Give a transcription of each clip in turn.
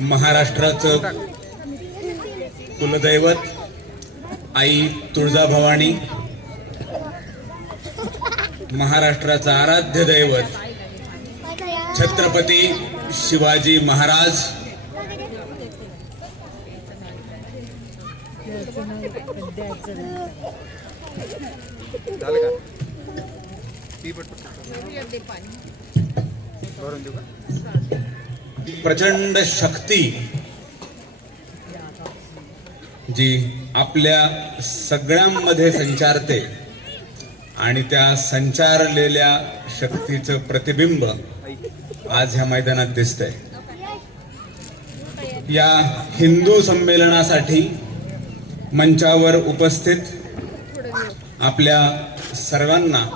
महाराष्ट्राचं कुलदैवत आई तुळजाभवानी, महाराष्ट्राचं आराध्य दैवत छत्रपती शिवाजी महाराज, प्रचंड शक्ती जी आपल्या सगळ्यांमध्ये संचारते आणि त्या संचारलेल्या शक्तीचं प्रतिबिंब आज ह्या मैदानात दिसतंय. या हिंदू संमेलनासाठी मंचावर उपस्थित आपल्या सर्वांना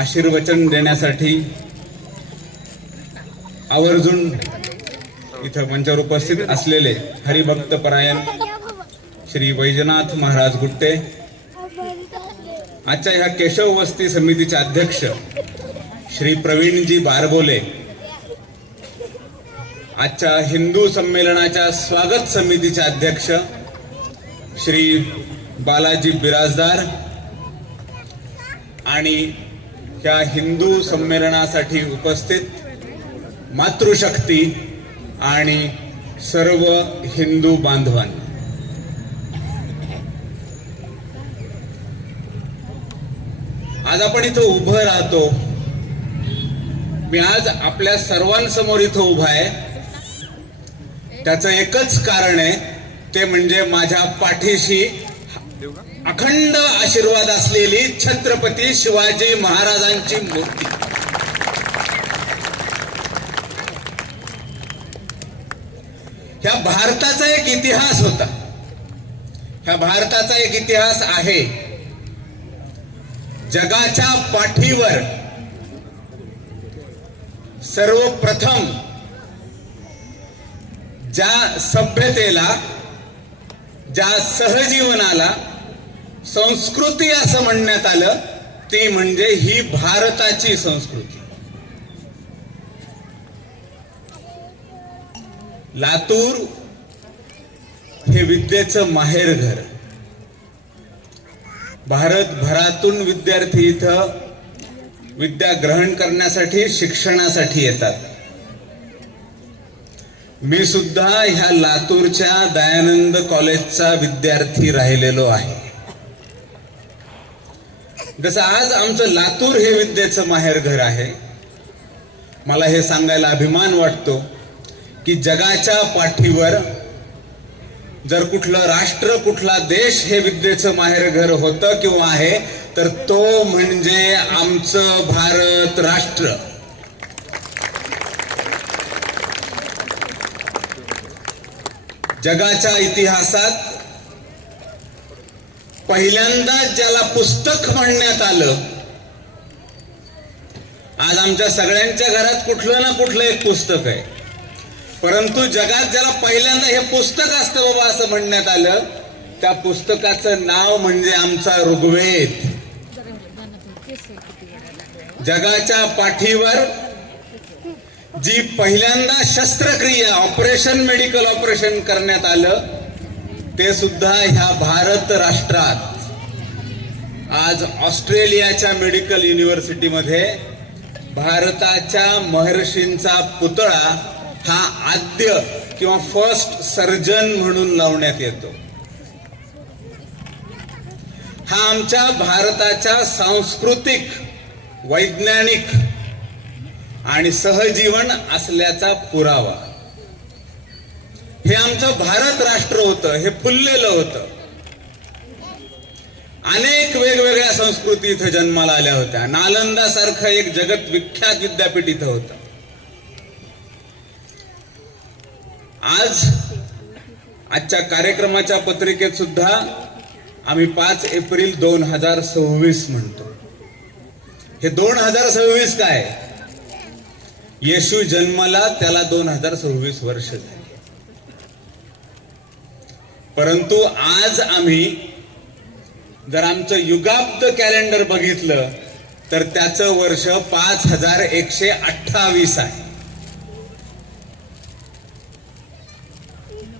आशीर्वचन देण्यासाठी आवर्जून इथं मंचावर उपस्थित असलेले हरिभक्त परायण श्री वैजनाथ महाराज गुट्टे, आजच्या ह्या केशव वस्ती समितीचे अध्यक्ष श्री प्रवीणजी बारबोले, आजच्या हिंदू संमेलनाच्या स्वागत समितीचे अध्यक्ष श्री बालाजी बिराजदार आणि ह्या हिंदू संमेलनासाठी उपस्थित मातृशक्ती आणि सर्व हिंदू बांधवांना आज आपण इथं उभं राहतो. मी आज आपल्या सर्वांसमोर इथं उभा आहे, त्याचं एकच कारण आहे, ते म्हणजे माझ्या पाठीशी अखंड आशीर्वाद असलेली छत्रपती शिवाजी महाराजांची मूर्ती. ह्या भारताचा एक इतिहास होता, ह्या भारताचा एक इतिहास आहे. जगाच्या पाठीवर सर्वप्रथम ज्या सभ्यतेला, ज्या सहजीवनाला संस्कृती असं म्हणण्यात आलं, ती म्हणजे ही भारताची संस्कृती. लातूर हे विद्येचं माहेरघर. भारतभरातून विद्यार्थी इथं विद्या ग्रहण करण्यासाठी, शिक्षणासाठी येतात. मी सुद्धा ह्या लातूरच्या दयानंद कॉलेजचा विद्यार्थी राहिलेलो आहे. जसं आज आमचं लातूर हे विद्येचं माहेरघर आहे, मला हे सांगायला अभिमान वाटतो की जगाच्या पाठीवर जर कुठलं राष्ट्र, कुठला देश हे विद्येचं माहेरघर होतं किंवा आहे, तर तो म्हणजे आमचं भारत राष्ट्र. जगाच्या इतिहासात पहिल्यांदा ज्याला पुस्तक म्हणण्यात आलं, आज आमच्या सगळ्यांच्या घरात कुठलं ना कुठलं एक पुस्तक आहे, परंतु जगात ज्याला पहिल्यांदा हे पुस्तक असतं बाबा असं म्हणण्यात आलं, त्या पुस्तकाचं नाव म्हणजे आमचा ऋग्वेद. जगाच्या पाठीवर जी पहिल्यांदा शस्त्रक्रिया, ऑपरेशन, मेडिकल ऑपरेशन करण्यात आलं, ते सुद्धा ह्या भारत राष्ट्रात. आज ऑस्ट्रेलियाच्या मेडिकल युनिव्हर्सिटीमध्ये भारताच्या महर्षींचा पुतळा हा आद्य किंवा फर्स्ट सर्जन म्हणून लावण्यात येतो. हा आमच्या भारताच्या सांस्कृतिक, वैज्ञानिक आणि सहजीवन असल्याचा पुरावा. हे आमचं भारत राष्ट्र होतं, हे फुललेलं होतं. अनेक वेगवेगळ्या संस्कृती इथं जन्माला आल्या होत्या. नालंदा सारखं एक जगत विख्यात विद्यापीठ इथं होतं. आजच्या कार्यक्रमाच्या पत्रिकेत सुद्धा आम्ही 5 एप्रिल 2026 म्हणतो. हे 2026 काय? येशू जन्माला त्याला 2026 वर्ष झाली. परंतु आज आम्ही जर आमचं युगाब्द कॅलेंडर बघितलं तर त्याचं वर्ष 5128 आहे.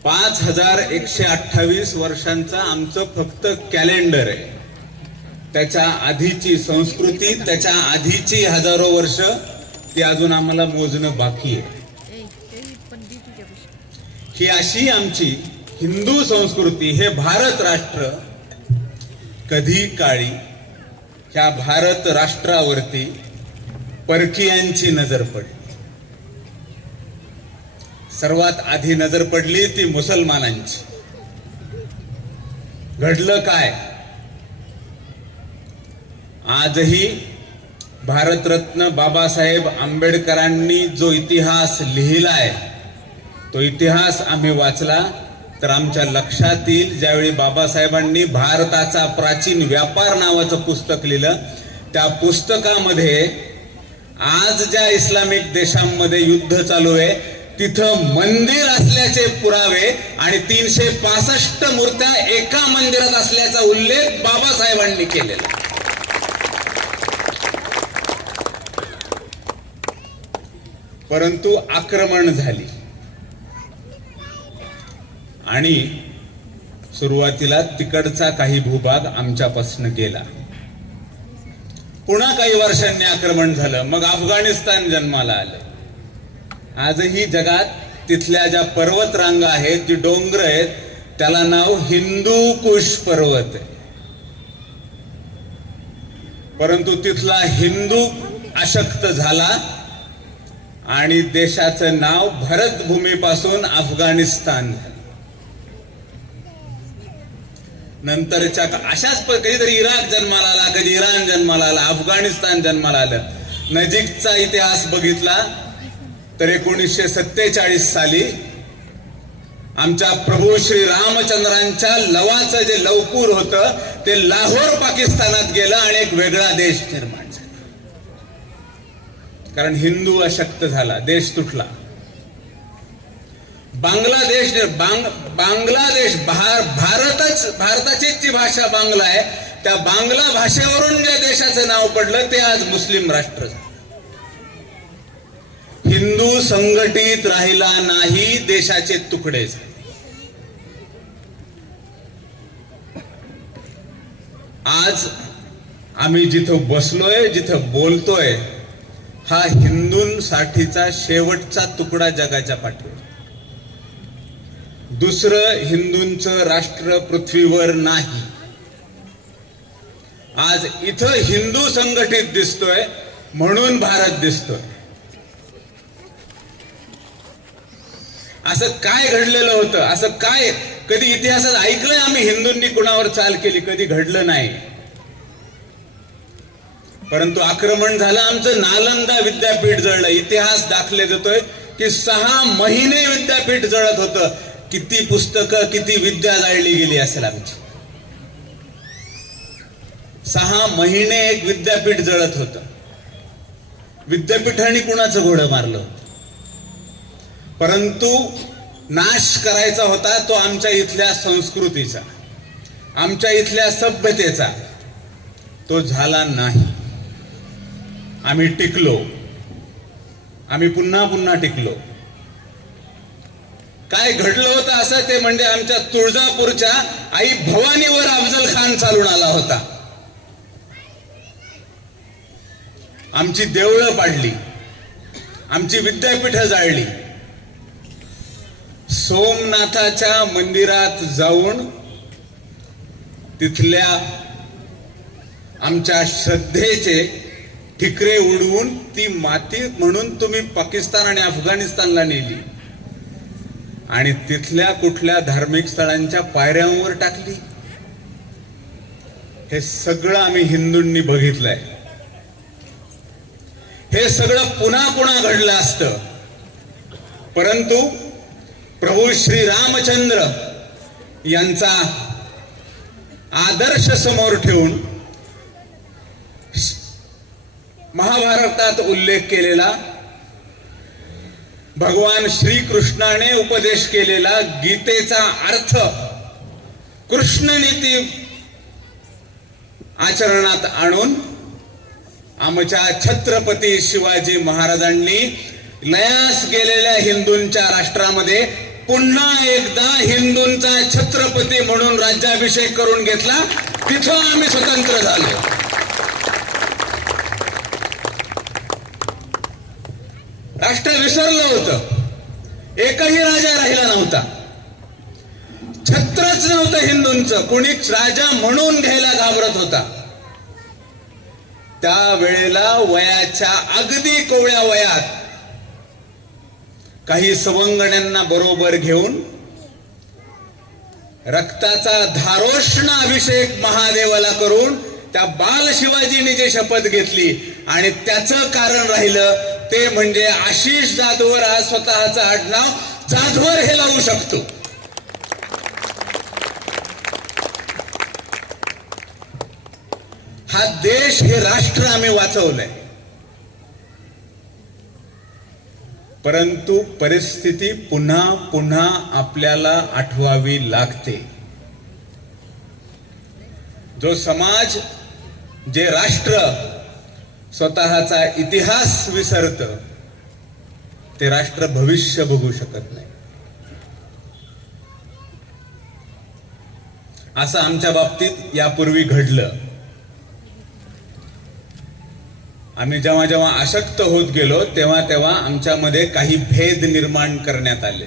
5128 वर्षांचं आमचं फक्त कॅलेंडर आहे. त्याच्या आधीची संस्कृती, त्याच्या आधीची हजारो वर्ष ती अजून आम्हाला मोजणं बाकी आहे. ही अशी आमची हिंदू संस्कृती, हे भारत राष्ट्र, कधी काळी ह्या भारत राष्ट्रावरती परकीयांची नजर पडली. सर्वात आधी नजर पडली ती मुसलमानांची. घडलं काय? आजही भारतरत्न बाबासाहेब आंबेडकरांनी जो इतिहास लिहिलाय, तो इतिहास आम्ही वाचला तर आमच्या लक्षात येईल. ज्यावेळी बाबासाहेबांनी भारताचा प्राचीन व्यापार नावाचं पुस्तक लिहिलं, त्या पुस्तकामध्ये आज ज्या इस्लामिक देशांमध्ये युद्ध चालू आहे तिथं मंदिर असल्याचे पुरावे आणि 365 मूर्त्या एका मंदिरात असल्याचा उल्लेख बाबासाहेबांनी केलेला. परंतु आक्रमण झाली आणि सुरुवातीला तिकडचा काही भूभाग आमच्यापासून गेला. पुन्हा काही वर्षांनी आक्रमण झालं, मग अफगाणिस्तान जन्माला आलं. आजही जगात तिथल्या ज्या पर्वत रांगा आहेत, जी डोंगर आहेत, त्याला नाव हिंदू कुश पर्वत आहे. परंतु तिथला हिंदू अशक्त झाला आणि देशाचं नाव भरतभूमीपासून अफगाणिस्तान झालं. नंतरच्या अशाच कधीतरी इराक जन्माला आला, कधी इराण जन्माला आला, अफगाणिस्तान जन्माला आलं. नजीकचा इतिहास बघितला तर 1947 साली आमच्या प्रभू श्री रामचंद्रांच्या लवाचं जे लवपूर होतं ते लाहोर पाकिस्तानात गेलं आणि एक वेगळा देश निर्माण झाला. कारण हिंदू अशक्त झाला, देश तुटला. बांगलादेश भारताचीच जी भाषा बांगला आहे, त्या बांगला भाषेवरून ज्या देशाचं नाव पडलं ते आज मुस्लिम राष्ट्र झालं. हिंदू संघटित राहिला नाही, देशाचे तुकडे झाले. आज आम्ही जिथं बसलोय, जिथं बोलतोय, हा हिंदूंसाठीचा शेवटचा तुकडा जगाच्या पाठीवर. दुसरं हिंदूंचं राष्ट्र पृथ्वीवर नाही. आज इथं हिंदू संघटित दिसतोय म्हणून भारत दिसतोय. असं काय घडलेलं होतं? असं काय कधी इतिहासात ऐकलंय आम्ही हिंदूंनी कुणावर चाल केली? कधी घडलं नाही. परंतु आक्रमण झालं, आमचं नालंदा विद्यापीठ जळलं. इतिहास दाखले देतोय की 6 महिने विद्यापीठ जळत होतं. किती पुस्तकं, किती विद्या जाळली गेली असेल आमची. 6 महिने एक विद्यापीठ जळत होतं. विद्यापीठाने कुणाचं घोडं मारलं होतं? परंतु नाश करायचा होता तो आमच्या इथल्या संस्कृतीचा, आमच्या इथल्या सभ्यतेचा. तो झाला नाही. आम्ही टिकलो, आम्ही पुन्हा पुन्हा टिकलो. काय घडलं होतं असं ते म्हणजे आमच्या तुळजापूरच्या आई भवानीवर अफजल खान चालून आला होता. आमची देवळं पाडली, आमची विद्यापीठं जाळली. सोमनाथाच्या मंदिरात जाऊन तिथल्या आमच्या श्रद्धेचे ठिकरे उडवून ती माती म्हणून तुम्ही पाकिस्तान आणि अफगाणिस्तानला नेली आणि तिथल्या कुठल्या धार्मिक स्थळांच्या पायऱ्यांवर टाकली. हे सगळं आम्ही हिंदूंनी बघितलंय. हे सगळं पुन्हा पुन्हा घडलं असतं, परंतु प्रभू श्री रामचंद्र यांचा आदर्श समोर ठेवून महाभारतात उल्लेख केलेला, भगवान श्रीकृष्णाने उपदेश केलेला गीतेचा अर्थ, कृष्ण नीती आचरणात आणून आमच्या छत्रपती शिवाजी महाराजांनी लयास गेलेल्या हिंदूंच्या राष्ट्रामध्ये पुन्हा एकदा हिंदूंचा छत्रपती म्हणून राज्याभिषेक करून घेतला. तिथं आम्ही स्वतंत्र झालो. राष्ट्र विसरलं होतं. एकही राजा राहिला नव्हता. छत्रच नव्हतं हिंदूंचं. कोणीच राजा म्हणून घ्यायला घाबरत होता. त्या वेळेला वयाच्या अगदी कोवळ्या वयात काही सवंगड्यांना बरोबर घेऊन रक्ताचा धारोष्ण अभिषेक महादेवाला करून त्या बाल शिवाजीने जे शपथ घेतली आणि त्याचं कारण राहिलं ते म्हणजे आशिष जाधवर आज स्वतःचं आडनाव जाधवर हे लावू शकतो. हा देश, हे राष्ट्र आम्ही वाचवलंय. परंतु परिस्थिती पुन्हा पुन्हा आपल्याला आठवावी लागते. जो समाज, जे राष्ट्र स्वतःचा इतिहास विसरतं, ते राष्ट्र भविष्य बघू शकत नाही. असं आमच्या बाबतीत यापूर्वी घडलं. आम्ही जेव्हा जेव्हा अशक्त होत गेलो तेव्हा तेव्हा आमच्यामध्ये काही भेद निर्माण करण्यात आले.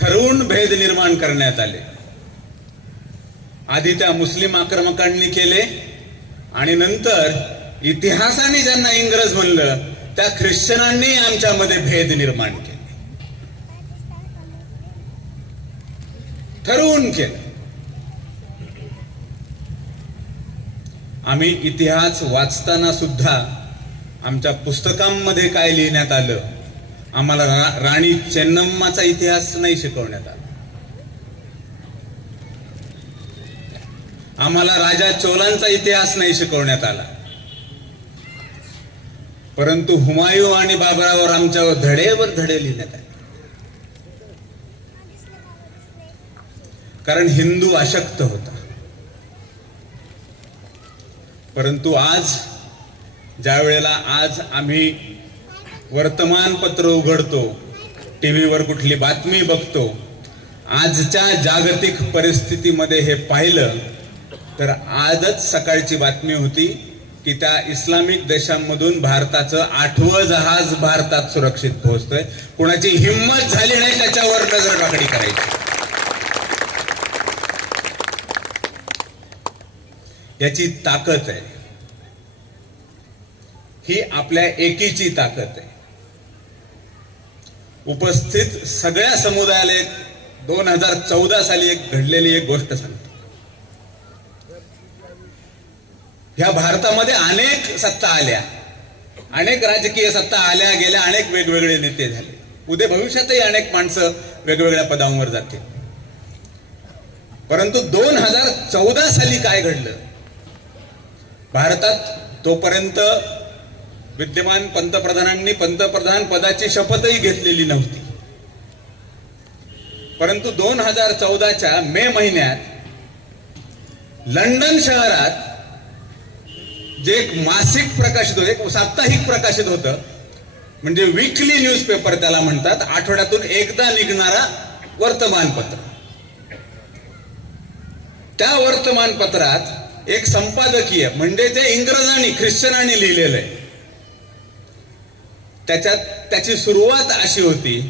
ठरवून भेद निर्माण करण्यात आले. आधी त्या मुस्लिम आक्रमकांनी केले आणि नंतर इतिहासाने ज्यांना इंग्रज म्हणलं त्या ख्रिश्चनांनी आमच्यामध्ये भेद निर्माण केले. ठरवून केलं. आम्ही इतिहास वाचताना सुद्धा आमच्या पुस्तकांमध्ये काय लिहिण्यात आलं, आम्हाला राणी चेन्नम्माचा इतिहास नाही शिकवण्यात आला. आम्हाला राजा चोलांचा इतिहास नाही शिकवण्यात आला. परंतु हुमायूं आणि बाबरावर आमच्यावर धडेवर धडे लिहिण्यात आले. कारण हिंदू अशक्त होता. परंतु आज ज्या वेळेला आज आम्ही वर्तमानपत्र उघडतो, टीव्हीवर कुठली बातमी बघतो, आजच्या जागतिक परिस्थितीमध्ये हे पाहिलं तर आजच सकाळची बातमी होती की त्या इस्लामिक देशांमधून भारताचं 8वं जहाज भारतात सुरक्षित पोहोचतंय. कुणाची हिंमत झाली नाही त्याच्यावर नजर टाकडी करायची. याची ताकद आहे. ही आपल्या एकीची ताकद आहे. उपस्थित सगळ्या समुदायाला 2014 साली एक घडलेली एक गोष्ट सांगतो. ह्या भारतामध्ये अनेक सत्ता आल्या, अनेक राजकीय सत्ता आल्या गेल्या, अनेक वेगवेगळे नेते झाले. उद्या भविष्यातही अनेक माणसं वेगवेगळ्या पदांवर जातील. परंतु 2014 साली काय घडलं? भारतात तोपर्यंत विद्यमान पंतप्रधानांनी पंतप्रधान पदाची शपथही घेतलेली नव्हती. परंतु 2014च्या मे महिन्यात लंडन शहरात जे एक मासिक प्रकाशित होतं, एक साप्ताहिक प्रकाशित होतं, म्हणजे वीकली न्यूजपेपर त्याला म्हणतात, आठवड्यातून एकदा निघणारा वर्तमानपत्र. त्या वर्तमानपत्रात एक संपादकीय, म्हणजे ते इंग्रजांनी, ख्रिश्चनांनी लिहिलेलं आहे. त्याची सुरुवात अशी होती,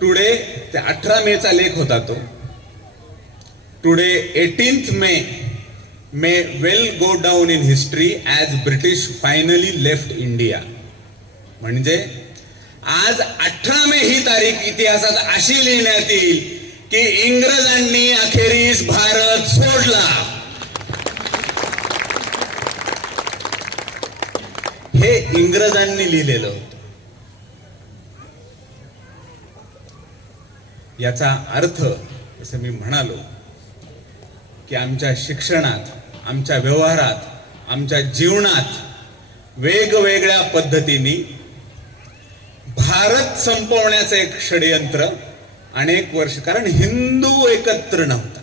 टुडे, ते 18 मेचा लेख होता तो. Today 18th may well go down in history as British finally left India. म्हणजे आज 18 मे ही तारीख इतिहासात अशी लिहिण्यात येईल की इंग्रजांनी अखेरीस भारत सोडला. हे इंग्रजांनी लिहिलेलं होतं. याचा अर्थ, जसं मी म्हणालो, की आमच्या शिक्षणात, आमच्या व्यवहारात, आमच्या जीवनात वेगवेगळ्या पद्धतीने भारत संपवण्याचं एक षडयंत्र अनेक वर्ष, कारण हिंदू एकत्र नव्हता.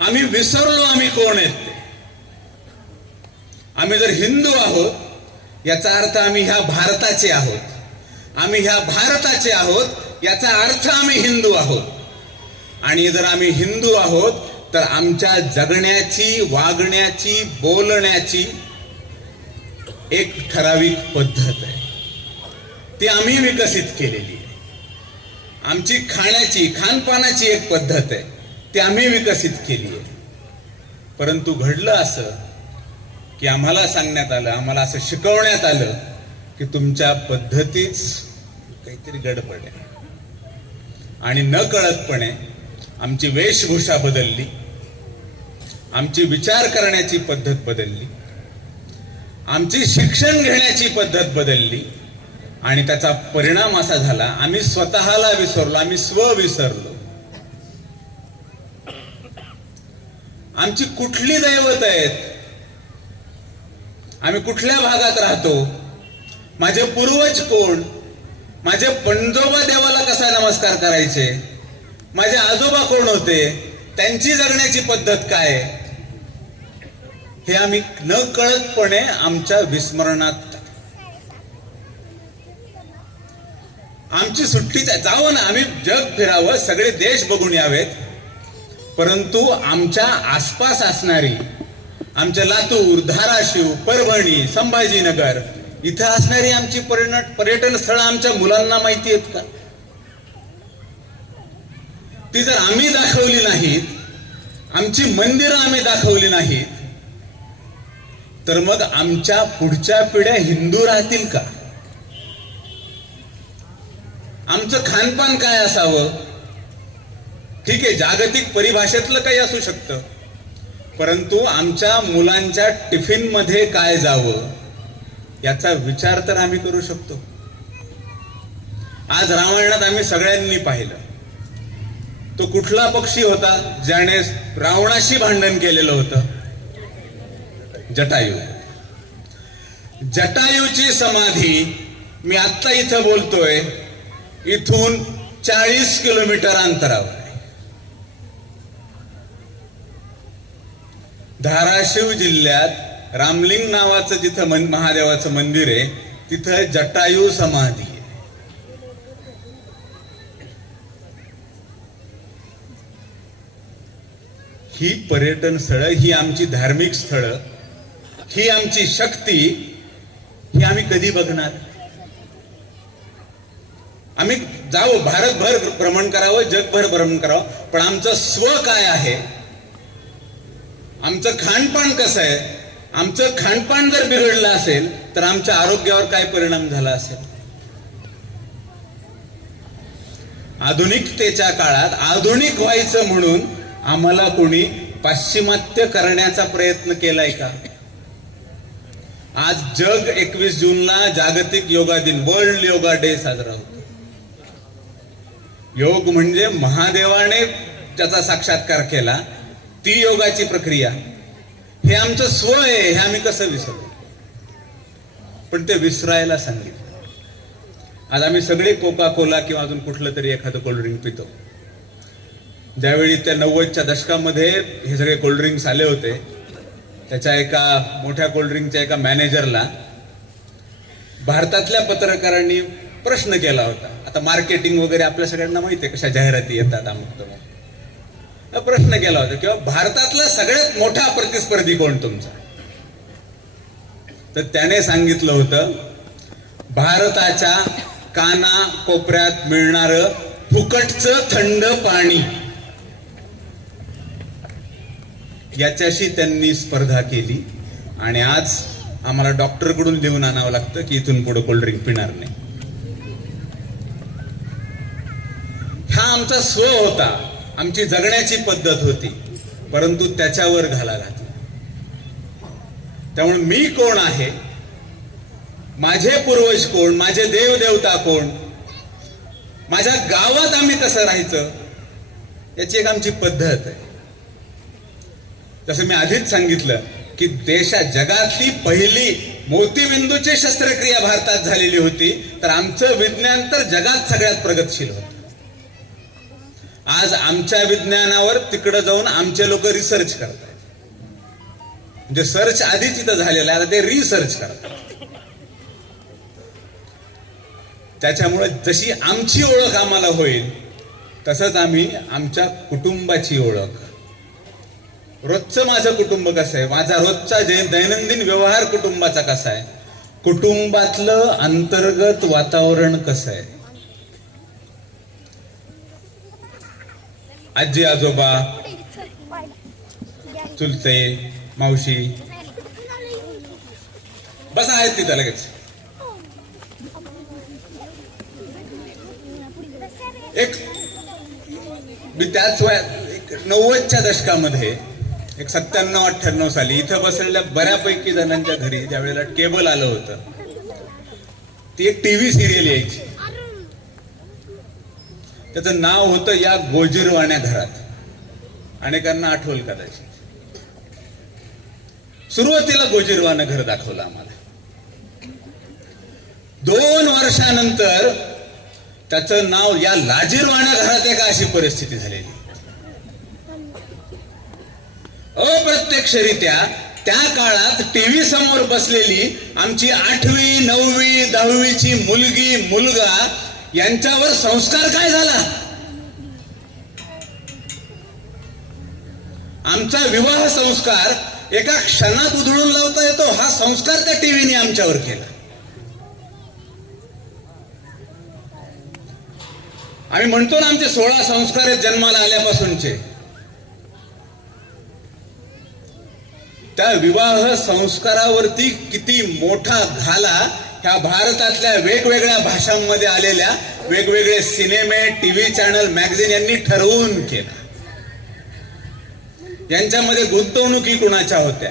आम्ही विसरलो आम्ही कोण आहेत ते. आम्ही जर हिंदू आहोत याचा अर्थ आम्ही ह्या भारताचे आहोत, आम्ही ह्या भारताचे आहोत याचा अर्थ आम्ही हिंदू आहोत. आणि जर आम्ही हिंदू आहोत तर आमच्या जगण्याची, वागण्याची, बोलण्याची एक ठराविक पद्धत आहे, ती आम्ही विकसित केलेली आहे. आमची खाण्याची, खानपानाची एक पद्धत आहे, ती आम्ही विकसित केली आहे. परंतु घडलं असं की आम्हाला सांगण्यात आलं, आम्हाला असं शिकवण्यात आलं की तुमच्या पद्धतीच काहीतरी गडबड आहे. आणि न कळतपणे आमची वेशभूषा बदलली, आमची विचार करण्याची पद्धत बदलली, आमची शिक्षण घेण्याची पद्धत बदलली. आणि त्याचा परिणाम असा झाला, आम्ही स्वतःला विसरलो, आम्ही स्व विसरलो. आमची कुठली दैवत आहेत, आम्ही कुठल्या भागात राहतो, माझे पूर्वज कोण, माझे पणजोबा देवाला कसा नमस्कार करायचे, माझे आजोबा कोण होते, त्यांची जगण्याची पद्धत काय, हे आम्ही न कळतपणे आमच्या विस्मरणात. आमची सुट्टीच आहे, जावं ना, आम्ही जग फिरावं, सगळे देश बघून यावेत, परंतु आमच्या आसपास असणारी, आमच्या लातूर, धाराशिव, परभणी, संभाजीनगर इथं असणारी आमची पर्यटन स्थळं आमच्या मुलांना माहिती आहेत का? ती जर आम्ही दाखवली नाहीत, आमची मंदिरं आम्ही दाखवली नाहीत, तर मग आमच्या पुढच्या पिढ्या हिंदू राहतील का? आमचं खानपान काय असावं? ठीक आहे, जागतिक परिभाषेतलं काही असू शकतं, परंतु आमच्या मुलांच्या टिफिन मध्ये काय जावं याचा विचार तर आम्ही करू शकतो. आज रामायणात आम्ही सगळ्यांनी पाहिलं, तो कुठला पक्षी होता ज्याने रावणाशी भांडण केलेलं होतं? जटायू. जटायूची समाधी मी आत्ता इथं बोलतोय, इथून 40 किलोमीटर अंतरावर. धाराशिव जिल्ह्यात रामलिंग नावाचं जिथं महादेवाचं मंदिर आहे, तिथं जटायू समाधी आहे. ही पर्यटन स्थळं, ही आमची धार्मिक स्थळं, ही आमची शक्ती, ही आम्ही कधी बघणार? आम्ही जावं, भारतभर भ्रमण करावं, जगभर भ्रमण करावं, पण आमचं स्व काय आहे, आमचं खानपान कसं आहे, आमचं खानपान जर बिघडलं असेल तर आमच्या आरोग्यावर काय परिणाम झाला असेल? आधुनिकतेच्या काळात आधुनिक व्हायचं म्हणून आम्हाला कोणी पाश्चिमात्य करण्याचा प्रयत्न केलाय का? आज जग 21 जूनला जागतिक योगा दिन, वर्ल्ड योगा डे साजरा होतो. योग म्हणजे महादेवाने त्याचा साक्षात्कार केला, ती योगाची प्रक्रिया. हे आमचं स्व आहे, हे आम्ही कसं विसरलो? पण ते विसरायला सांगितलं. आज आम्ही सगळे कोका कोला किंवा अजून कुठलं तरी एखादं कोल्ड्रिंक पितो. ज्यावेळी त्या 90च्या दशकामध्ये हे सगळे कोल्ड्रिंक्स आले होते, त्याच्या एका मोठ्या कोल्ड्रिंकच्या एका मॅनेजरला भारतातल्या पत्रकारांनी प्रश्न केला होता. आता मार्केटिंग वगैरे आपल्या सगळ्यांना माहिती आहे, कशा जाहिराती येतात अमुक. प्रश्न केला होता किंवा भारतातला सगळ्यात मोठा प्रतिस्पर्धी कोण तुमचा? तर त्याने सांगितलं होतं, भारताच्या काना कोपऱ्यात मिळणारं फुकटचं थंड पाणी, याच्याशी त्यांनी स्पर्धा केली. आणि आज आम्हाला डॉक्टरकडून लिहून आणावं लागतं की इथून पुढे कोल्ड्रिंक पिणार नाही. हा आमचा स्व होता, आमची जगण्याची पद्धत होती, परंतु त्याच्यावर घाला घातला. त्यामुळे मी कोण आहे, माझे पूर्वज कोण, माझे देव देवता कोण, माझ्या गावात आम्ही कसं राहायचं, याची एक आमची पद्धत आहे. जसं मी आधीच सांगितलं की जगातली पहिली मोतीबिंदूची शस्त्रक्रिया भारतात झालेली होती, तर आमचं विज्ञान तर जगात सगळ्यात प्रगतशील होतं. आज आमच्या विज्ञानावर तिकडे जाऊन आमचे लोक रिसर्च करतात. म्हणजे सर्च आधीच इथं झालेलं आहे, आता ते रिसर्च करतात. त्याच्यामुळे जशी आमची ओळख आम्हाला होईल तसंच आम्ही आमच्या कुटुंबाची ओळख, रोजचं माझं कुटुंब कसं आहे, माझा रोजचा दैनंदिन व्यवहार कुटुंबाचा कसा आहे, कुटुंबातलं अंतर्गत वातावरण कसं आहे, आजी आजोबा, चुलते, मावशी बस आहेत तिथं लगेच. एक मी त्याच वयात 90च्या दशकामध्ये 97-98 साली इथं बसलेल्या बऱ्यापैकी जणांच्या घरी ज्या वेळेला केबल आलं होतं, ती एक टीव्ही सिरियल यायची. त्याचं नाव होतं या गोजीरवाण्या घरात. अनेकांना आठवल कदाचित. सुरुवातीला गोजीरवाणं घर दाखवलं आम्हाला. 2 वर्षानंतर त्याचं नाव या लाजीरवाण्या घरात आहे का अशी परिस्थिती झालेली. अप्रत्यक्षरित्या त्या काळात टीव्ही समोर बसलेली आमची 8वी 9वी 10वीची मुलगी मुलगा यांच्यावर संस्कार काय झाला. आमचा विवाह संस्कार एका क्षणात उधळून लावता येतो, हा संस्कार त्या टीव्हीने आमच्यावर केला. आम्ही म्हणतो ना आमचे 16 संस्कार आहेत जन्माला आल्यापासूनचे. त्या विवाह संस्कारावरती किती मोठा घाला ह्या भारतातल्या वेगवेगळ्या भाषांमध्ये आलेल्या वेगवेगळे सिनेमे, टीव्ही चॅनल, मॅगझिन यांनी ठरवून केला. यांच्यामध्ये गुंतवणुकी कुणाच्या होत्या,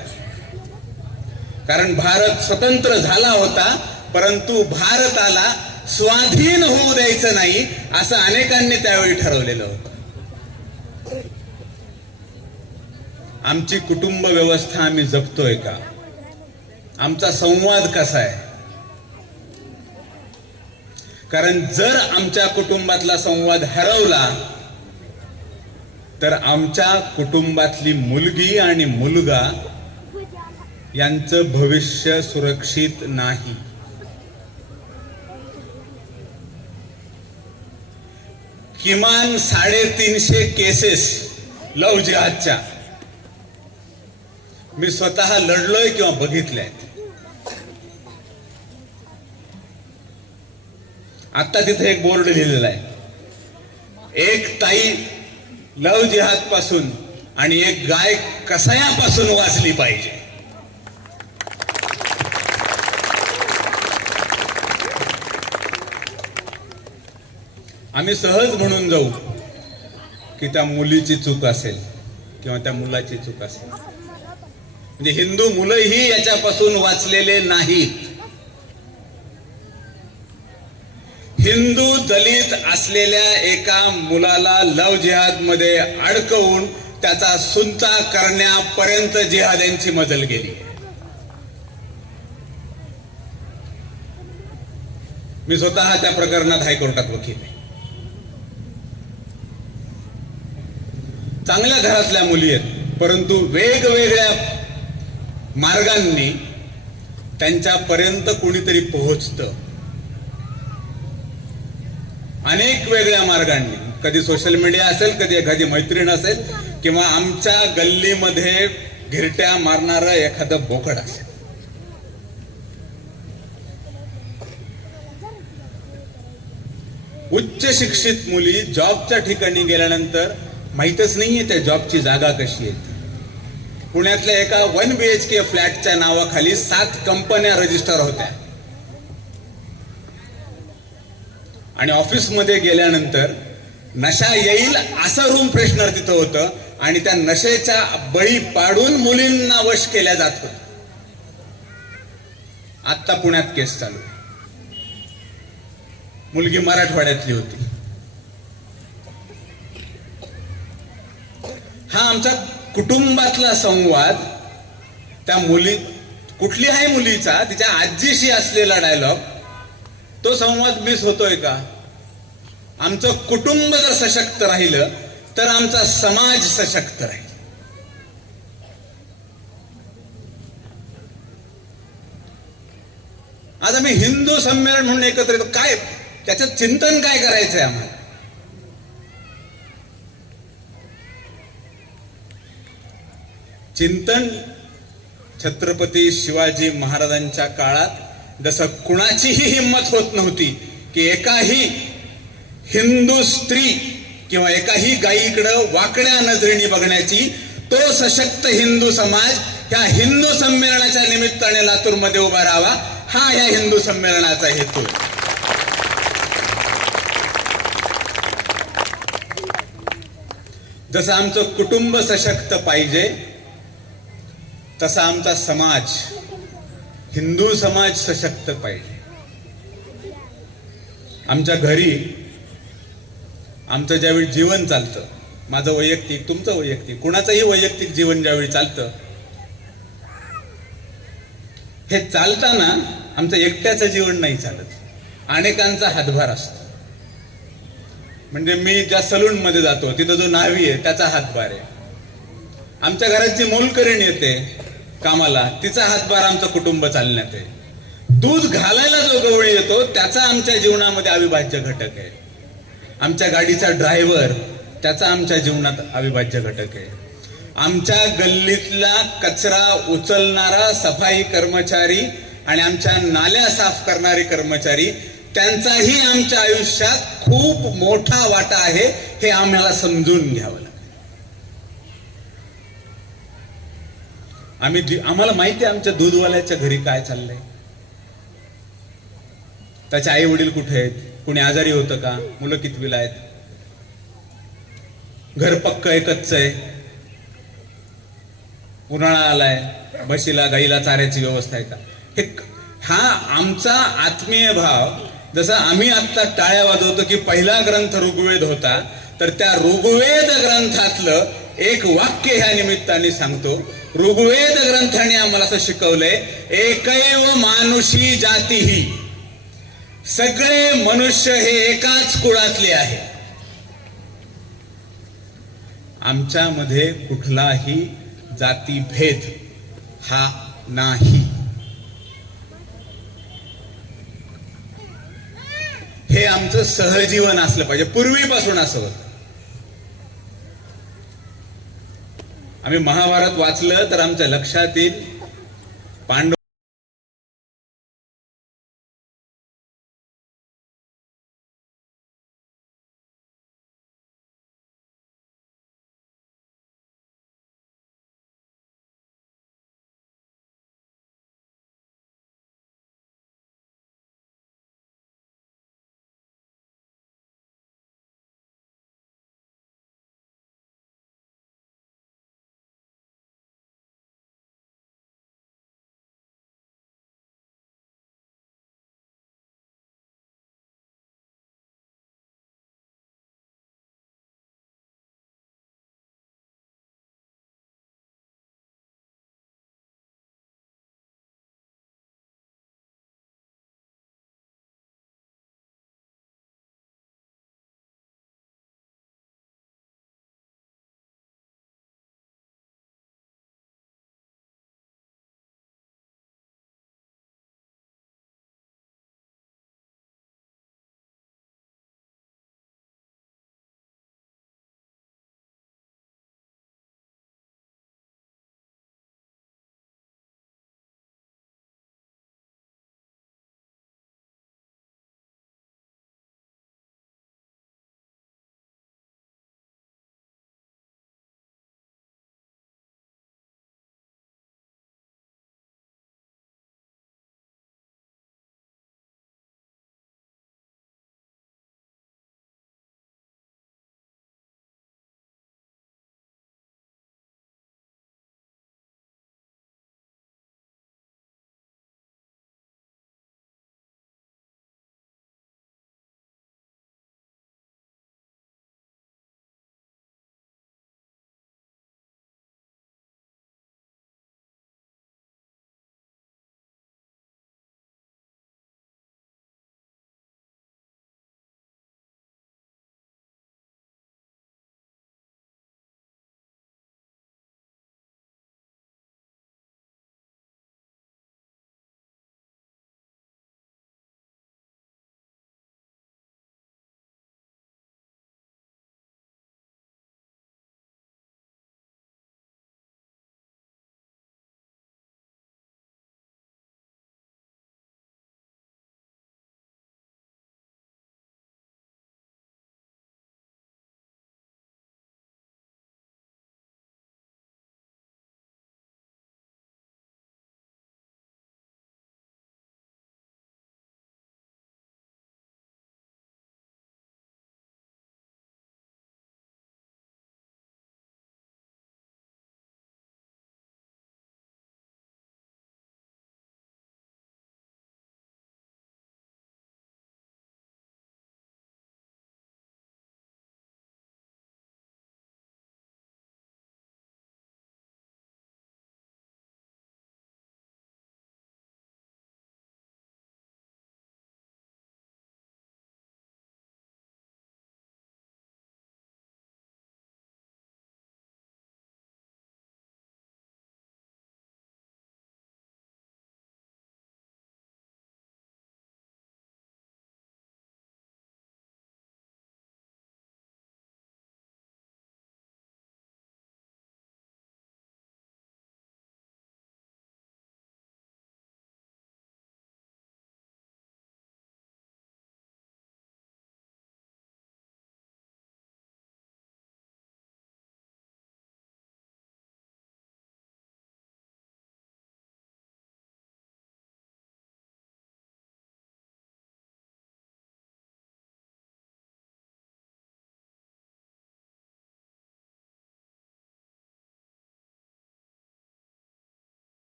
कारण भारत स्वतंत्र झाला होता, परंतु भारताला स्वाधीन होऊ द्यायचं नाही असं अनेकांनी त्यावेळी ठरवलेलं होतं. आमची कुटुंब व्यवस्था आम्ही जपतोय का, आमचा संवाद कसा आहे. कारण जर आमच्या कुटुंबातला संवाद हरवला तर आमच्या कुटुंबातली मुलगी आणि मुलगा यांचं भविष्य सुरक्षित नाही. किमान 350 केसेस लव्ह जिहादच्या मी स्वतः लढलोय किंवा बघितल्या. आता तिथे एक बोर्ड लिहिलेला आहे, एक ताई लव्ह जिहाद पासून आणि एक गाय कसायापासून वाचली पाहिजे. आम्ही सहज म्हणून जाऊ की त्या मुलीची चूक असेल किंवा त्या मुलाची चूक असेल. म्हणजे हिंदू मुलंही याच्यापासून वाचलेले नाहीत. हिंदू दलित असलेल्या एका मुलाला लव्ह जिहाद मध्ये अडकवून त्याचा सुनता करण्यापर्यंत जिहाद्यांची मजल गेली. मी स्वतः त्या प्रकरणात हायकोर्टात वकील आहे. चांगल्या घरातल्या मुली आहेत, परंतु वेगवेगळ्या मार्गांनी त्यांच्यापर्यंत कुणीतरी पोहोचतं. अनेक वेगळ्या मार्गांनी, कधी सोशल मीडिया असेल, कधी एखादी मैत्रीण असेल, किंवा आमच्या गल्लीमध्ये घिरट्या मारणारं एखादं बोकड असेल. उच्च शिक्षित मुली जॉबच्या ठिकाणी गेल्यानंतर माहीतच नाहीये त्या जॉबची जागा कशी आहे. पुण्यातल्या एका 1 BHK फ्लॅटच्या नावाखाली 7 कंपन्या रजिस्टर होत्या आणि ऑफिसमध्ये गेल्यानंतर नशा येईल असं रूम फ्रेशनर तिथं होतं आणि त्या नशेच्या बळी पाडून मुलींना वश केल्या जात होतं. आत्ता पुण्यात केस चालू आहे. मुलगी मराठवाड्यातली होती. हा आमचा कुटुंबातला संवाद, त्या मुली, कुठली आहे मुलीचा तिच्या आजीशी असलेला डायलॉग, तो संवाद मिस होतोय का. आमचं कुटुंब जर सशक्त राहिलं तर आमचा समाज सशक्त राहील. आज आम्ही हिंदू संमेलन म्हणून एकत्र येतो. काय त्याचं चिंतन काय करायचंय आम्हाला? चिंतन छत्रपती शिवाजी महाराजांच्या काळात जसं कुणाचीही हिंमत होत नव्हती की एकाही हिंदू स्त्री किंवा एकाही गायीकडं वाकड्या नजरेने बघण्याची, तो सशक्त हिंदू समाज ह्या हिंदू संमेलनाच्या निमित्ताने लातूरमध्ये उभा राहावा, हा या हिंदू संमेलनाचा हेतू आहे. जसं आमचं कुटुंब सशक्त पाहिजे तसा आमचा समाज, हिंदू समाज सशक्त पाहिजे. आमच्या घरी आमचं ज्यावेळी जीवन चालतं, माझं वैयक्तिक, तुमचं वैयक्तिक, कुणाचंही वैयक्तिक जीवन ज्यावेळी चालतं, हे चालताना आमचं एकट्याचं जीवन नाही चालत, अनेकांचा हातभार असतो. म्हणजे मी ज्या सलून मध्ये जातो तिथं जो न्हावी आहे त्याचा हातभार आहे. आमच्या घरात जी मोलकरीण येते कामाला तिचा हातभार आमचं कुटुंब चालण्यात आहे. दूध घालायला जो गवळी येतो त्याचा आमच्या जीवनामध्ये अविभाज्य घटक आहे. आमच्या गाडीचा ड्रायव्हर त्याचा आमच्या जीवनात अविभाज्य घटक आहे. आमच्या गल्लीतला कचरा उचलणारा सफाई कर्मचारी आणि आमच्या नाल्या साफ करणारे कर्मचारी, त्यांचाही आमच्या आयुष्यात खूप मोठा वाटा आहे, हे आम्हाला समजून घ्यावं लागेल. आम्हाला माहिती आहे आमच्या दूधवाल्याच्या घरी काय चाललंय, त्याचे आई वडील कुठे आहेत, कुणी आजारी होतं का, मुलं कितवीला आहेत, घर पक्क आहे कच्च आहे, उन्हाळा आलाय, म्हशीला गाईला चाऱ्याची व्यवस्था आहे का. हा आमचा आत्मीय भाव. जसं आम्ही आता टाळ्या वाजवतो की पहिला ग्रंथ ऋग्वेद होता, तर त्या ऋग्वेद ग्रंथातलं एक वाक्य ह्या निमित्ताने सांगतो. ऋग्वेद ग्रंथाने आम्हाला असं शिकवलंय, एकैव मानुषी जातीही, सगळे मनुष्य हे एकाच कुळातले आहे. आमच्यामध्ये कुठलाही जातीभेद हा नाही. हे आमचं सहजीवन असलं पाहिजे, पूर्वीपासून असं होतं. आम्ही महाभारत वाचलं तर आमच्या लक्षात येईल